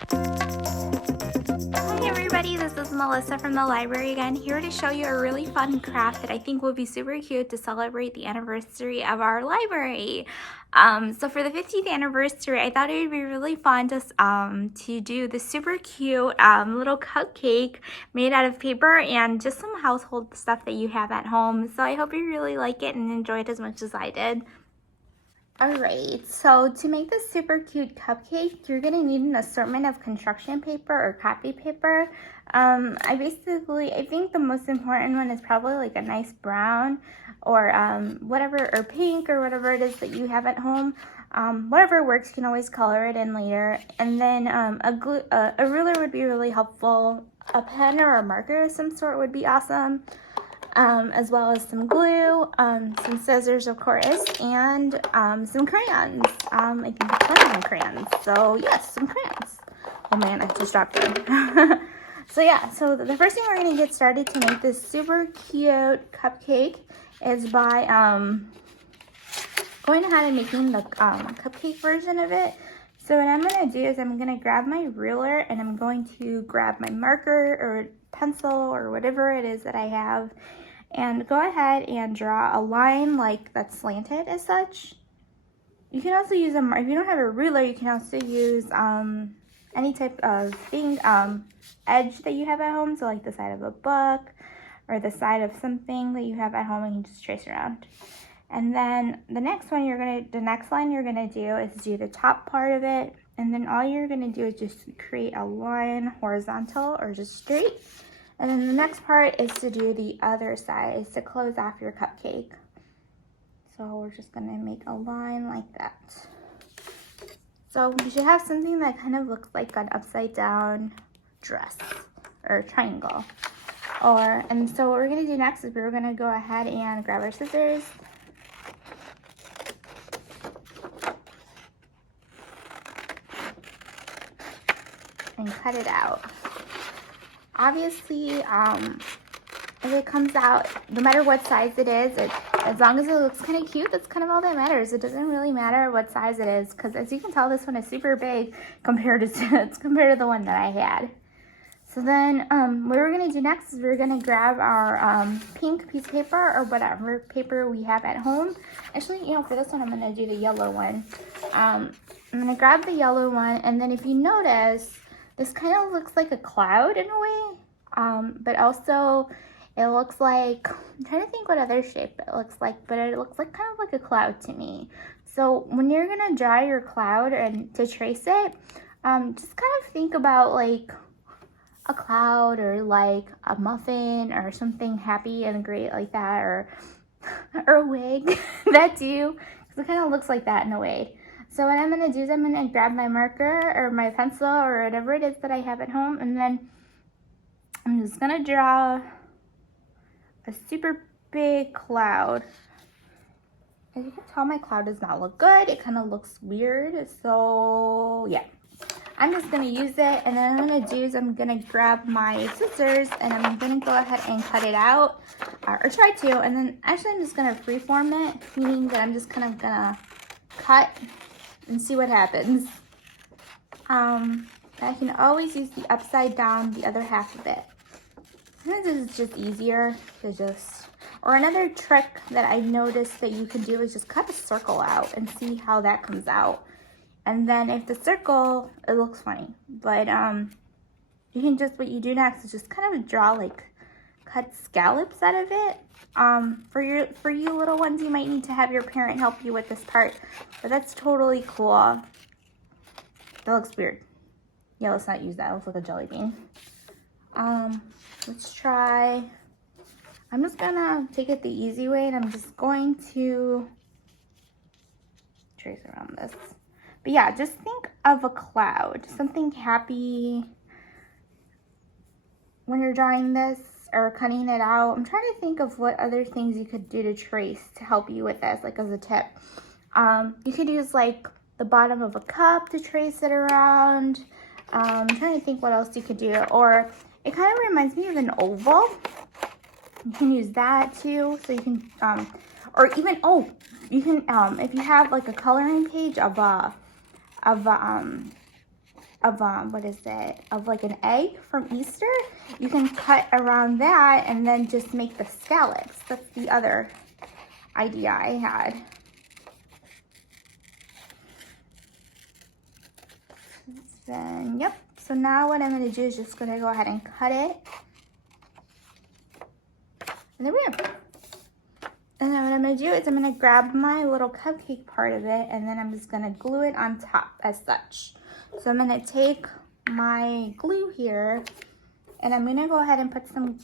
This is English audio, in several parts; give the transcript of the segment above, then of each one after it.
Hi everybody, this is Melissa from the library again, here to show you a really fun craft that I think will be super cute to celebrate the anniversary of our library. So for the 50th anniversary, I thought it would be really fun to do this super cute little cupcake made out of paper and just some household stuff that you have at home. So I hope you really like it and enjoy it as much as I did. Alright, so to make this super cute cupcake, you're going to need an assortment of construction paper or copy paper. I think the most important one is probably like a nice brown or or pink or whatever it is that you have at home. Whatever works, you can always color it in later. And then a ruler would be really helpful. A pen or a marker of some sort would be awesome. As well as some glue, some scissors, of course, and some crayons. I think it's 21 crayons. So yes, some crayons. Oh man, I just dropped them. So yeah, so the first thing we're going to get started to make this super cute cupcake is by going ahead and making the cupcake version of it. So what I'm going to do is I'm going to grab my ruler and I'm going to grab my marker or pencil or whatever it is that I have, and go ahead and draw a line like that's slanted as such. You can also use if you don't have a ruler, you can also use any type of edge that you have at home. So like the side of a book or the side of something that you have at home, and you can just trace around. And then the next line you're gonna do is do the top part of it, and then all you're gonna do is just create a line horizontal or just straight. And then the next part is to do the other side, is to close off your cupcake. So we're just gonna make a line like that. So you should have something that kind of looks like an upside down dress or triangle. And so what we're gonna do next is we're gonna go ahead and grab our scissors. And cut it out. Obviously, if it comes out, no matter what size it is, as long as it looks kind of cute, that's kind of all that matters. It doesn't really matter what size it is, because as you can tell, this one is super big compared to the one that I had. So then, what we're gonna do next is we're gonna grab our pink piece of paper or whatever paper we have at home. Actually, for this one, I'm gonna do the yellow one. I'm gonna grab the yellow one, and then if you notice, this kind of looks like a cloud in a way, but also it looks like, I'm trying to think what other shape it looks like, but it looks like kind of like a cloud to me. So when you're gonna draw your cloud and to trace it, just kind of think about like a cloud or like a muffin or something happy and great like that, or a wig, that too, because it kind of looks like that in a way. So what I'm going to do is I'm going to grab my marker or my pencil or whatever it is that I have at home, and then I'm just going to draw a super big cloud. As you can tell, my cloud does not look good. It kind of looks weird. So yeah, I'm just going to use it, and then what I'm going to do is I'm going to grab my scissors and I'm going to go ahead and cut it out, or try to, and then actually I'm just going to freeform it, meaning that I'm just kind of going to cut and see what happens. I can always use the upside down, the other half of it. Sometimes it's just easier to or another trick that I noticed that you can do is just cut a circle out and see how that comes out. And then if the circle, it looks funny, but you can just, what you do next is just kind of draw like cut scallops out of it. For you little ones, you might need to have your parent help you with this part, but that's totally cool. That looks weird. Yeah, let's not use that. It looks like a jelly bean. Let's try. I'm just gonna take it the easy way, and I'm just going to trace around this. But yeah, just think of a cloud, something happy when you're drawing this or cutting it out. I'm trying to think of what other things you could do to trace to help you with this, like as a tip. You could use like the bottom of a cup to trace it around. I'm trying to think what else you could do. Or it kind of reminds me of an oval. You can use that too. So you can, or even, you can, if you have like a coloring page of what is it, of like an egg from Easter. You can cut around that and then just make the scallops. That's the other idea I had. Then, yep. So now what I'm going to do is just going to go ahead and cut it. And there we go. And then what I'm going to do is I'm going to grab my little cupcake part of it, and then I'm just going to glue it on top as such. So I'm going to take my glue here, and I'm going to go ahead and put some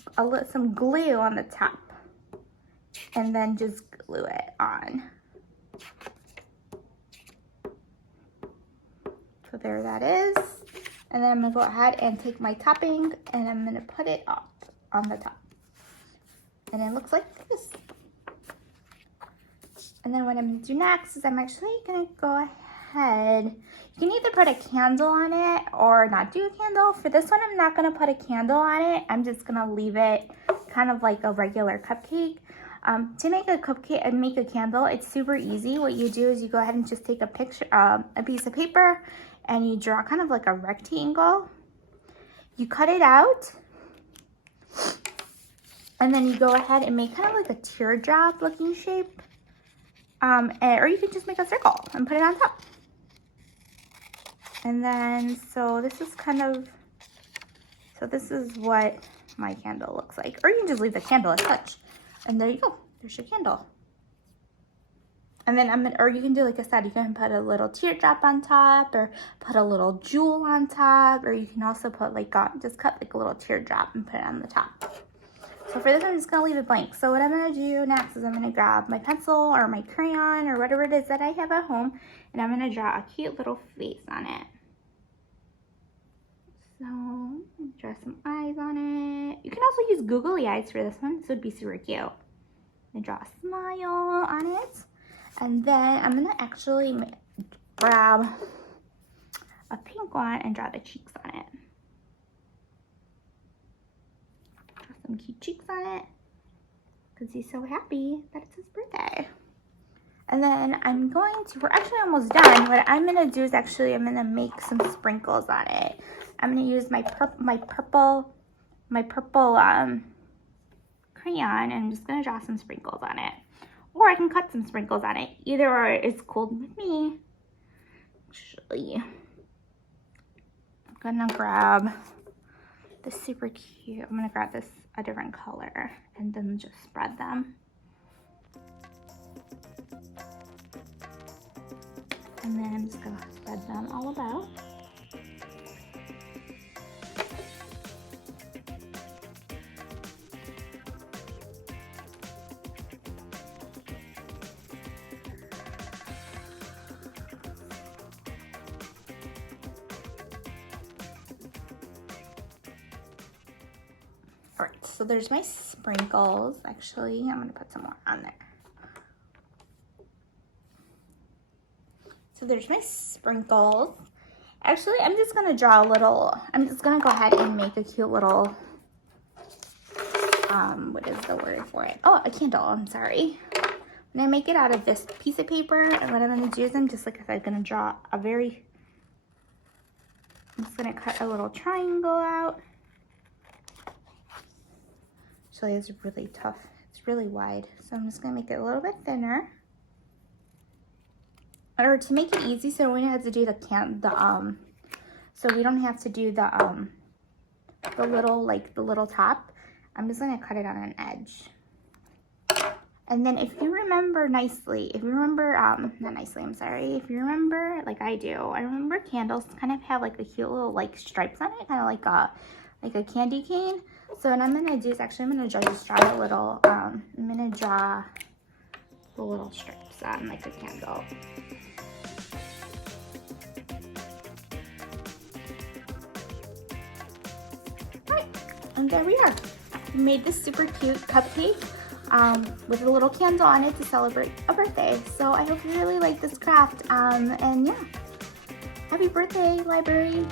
glue on the top, and then just glue it on. So there that is. And then I'm going to go ahead and take my topping, and I'm going to put it up on the top. And it looks like this. And then what I'm going to do next is I'm actually going to go ahead. You can either put a candle on it or not do a candle. For this one, I'm not going to put a candle on it. I'm just going to leave it kind of like a regular cupcake. To make a cupcake and make a candle, it's super easy. What you do is you go ahead and just take a picture, a piece of paper, and you draw kind of like a rectangle. You cut it out, and then you go ahead and make kind of like a teardrop looking shape. Or you can just make a circle and put it on top. And then, so this is what my candle looks like. Or you can just leave the candle as such. And there you go, there's your candle. And then or you can do like I said, you can put a little teardrop on top, or put a little jewel on top, or you can also put like, just cut like a little teardrop and put it on the top. So for this, I'm just gonna leave it blank. So what I'm gonna do next is I'm gonna grab my pencil or my crayon or whatever it is that I have at home, and I'm gonna draw a cute little face on it. So draw some eyes on it. You can also use googly eyes for this one. This would be super cute. And draw a smile on it. And then I'm gonna actually grab a pink one and draw the cheeks on it. Draw some cute cheeks on it because he's so happy that it's his birthday. And then we're actually almost done. What I'm gonna do is I'm gonna make some sprinkles on it. I'm gonna use my purple crayon, and I'm just gonna draw some sprinkles on it. Or I can cut some sprinkles on it. Either or is cool with me. Actually, I'm gonna grab this super cute. I'm gonna grab this a different color and then just spread them. And then I'm just gonna spread them all about. All right, so there's my sprinkles. Actually, I'm gonna put some more on there. So there's my sprinkles. Actually, I'm just gonna draw a little, I'm just gonna go ahead and make a cute little, what is the word for it? Oh, a candle, I'm sorry. I'm gonna make it out of this piece of paper, and what I'm gonna do is I'm just gonna draw I'm just gonna cut a little triangle out. Actually, it's really tough. It's really wide. So I'm just gonna make it a little bit thinner. Or to make it easy, so we don't have to do so we don't have to do the little top. I'm just gonna cut it on an edge. And then if you remember nicely, not nicely, I'm sorry. If you remember, like I do, I remember candles kind of have like the cute little like stripes on it, kind of like a candy cane. So what I'm gonna do is actually I'm gonna draw a little, I'm gonna draw the little stripes on like a candle. Alright, and there we are. We made this super cute cupcake with a little candle on it to celebrate a birthday. So I hope you really like this craft. And yeah, happy birthday, library.